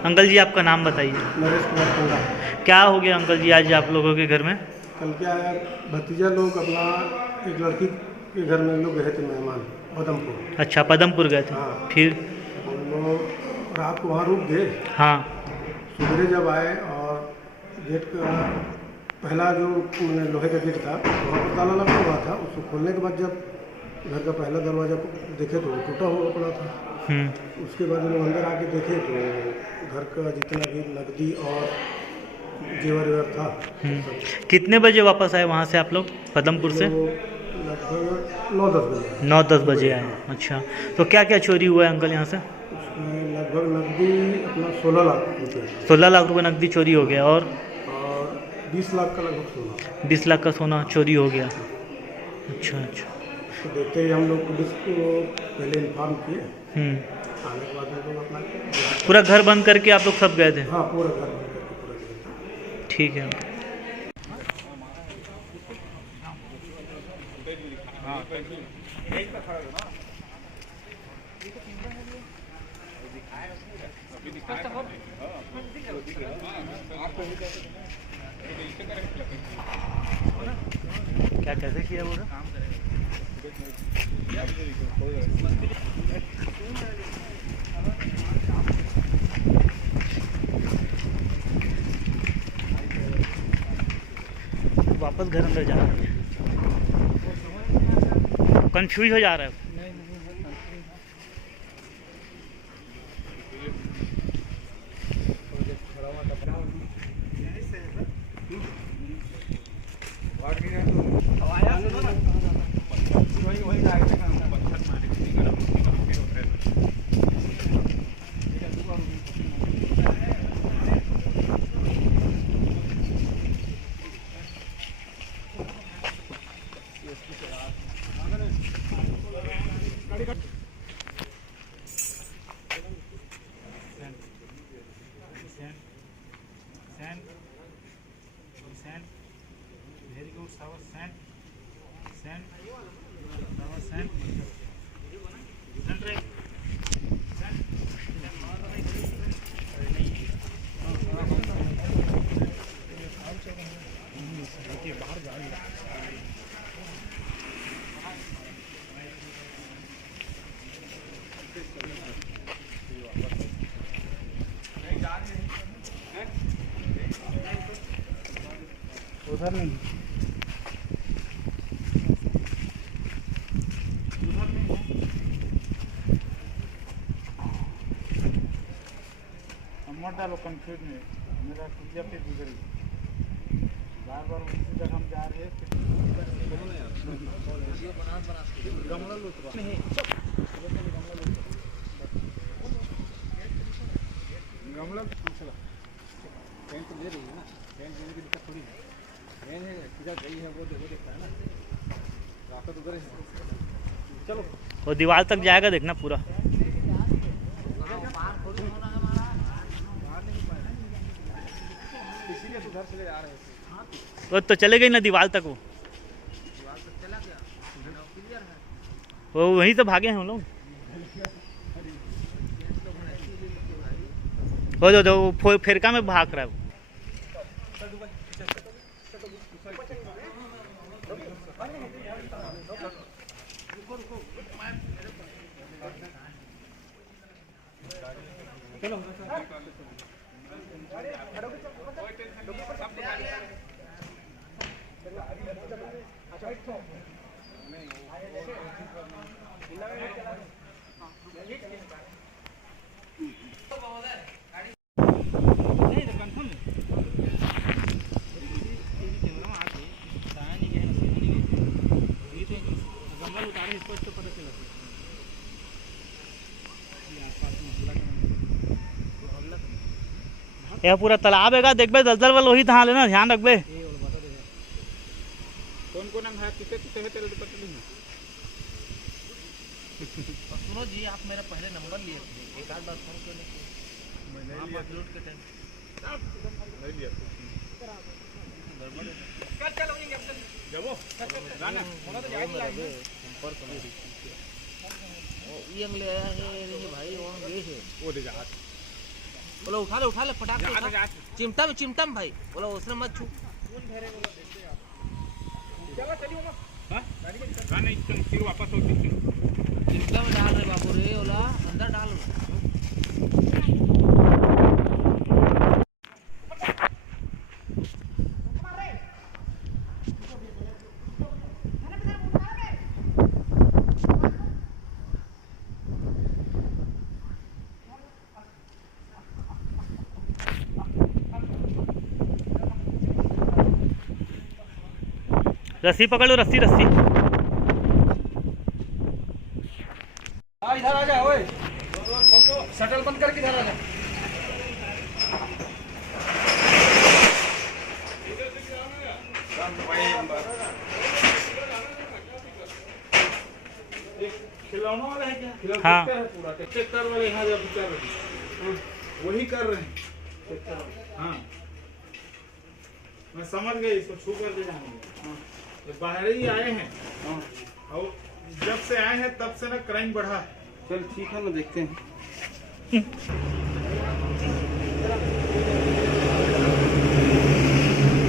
Uncle जी आपका नाम बताइए। नरेश कुमार कोंगा। क्या हो गया अंकल जी आज आप लोगों के घर में? कल क्या है, भतीजा लोग अपना एक लड़की के घर में लोग गए थे मेहमान, पदमपुर। अच्छा, पदमपुर गए थे। हाँ, फिर? हम लोग रात को वहाँ रुक गए। हाँ। सवेरे जब आए और गेट का पहला जो लोहे का गेट था वहाँ पर ताला लगा हुआ था, उसको खोलने के बाद जब घर का पहला दरवाज़ा देखे तो वो टूटा हुआ पड़ा था। उसके बाद लोग अंदर आके देखे तो घर का जितना भी नकदी और जेवर वेवर था। कितने बजे वापस आए वहाँ से आप लोग पदमपुर से? लगभग 9-10 बजे। 9-10 बजे आए। हाँ। अच्छा, तो क्या क्या चोरी हुआ है अंकल यहाँ से? उसमें लगभग नकदी अपना 16 लाख रुपये 16 लाख रुपए नकदी चोरी हो गया और 20 लाख का लगभग सोना। 20 लाख का सोना चोरी हो गया। अच्छा अच्छा। तो देखते ही हम लोग पुलिस को पहले इन्फॉर्म किए। हम्म। आने के बाद हम लोग अपना पूरा घर बंद करके आप लोग सब गए थे? हाँ, पूरा घर बंद करके पूरा गए। ठीक है। क्या कैसे किया वो? वापस घर अंदर जा रहा है, कंफ्यूज हो जा रहा है। Very good, Sawas, sand. Sawas, sand. Sand right. उधर नहीं, मत डालो, कंफ्यूज नहीं। मेरा कुटिया पे गुजर गई बार बार उसी जगह हम जा रहे हैं। गमला लूट रहा गमला पेन तो ले रही है ना, पेन देने की दिक्कत थोड़ी है। पेन है किधर गई है वो देखता है ना, रास्ता तो उधर है। चलो वो दीवार तक जाएगा, देखना पूरा। इसीलिए उधर से ले आ रहे थे। वो तो चले गई ना दीवार तक, वो वहीं से भागे हैं हम लोग। हो जो फिरका में भाग रहा है वो। यह पूरा तालाब है, देख बे दलदल वाल वही तहाँ लेना, ध्यान रख बे। कौन कौन है कितने कितने है तेरे दुपट्टे में? सुनो जी, आप मेरा पहले नंबर लिए थे, एक आध बार फोन क्यों नहीं किया? मैंने आप लिया अपलोड के टाइम नहीं लिया चलो जाओ गाना होना तो जाएगी संपर्क में ये अगले आया है भाई, वहाँ गए थे वो दे जा बोला उठा ले पटाख से उठा। चिमटा में भाई बोला उसने मत छू। फिर वापस होती चिमटा में डाल रहे बाबू रे, बोला अंदर डाल रहे। रस्सी पकड़ो, रस्सी रस्सी। इधर आ जा ओए, शटल बंद करके इधर आ जा। खिलौना वाला है क्या? हाँ। पूरा ट्रैक्टर वाले यहाँ जब कर रहे हैं, वही कर रहे हैं। हाँ, मैं समझ गया, इसको छू कर दे जाएंगे। ये बाहर ही आए हैं और जब से आए हैं तब से ना क्राइम बढ़ा है। चल ठीक है ना, देखते हैं।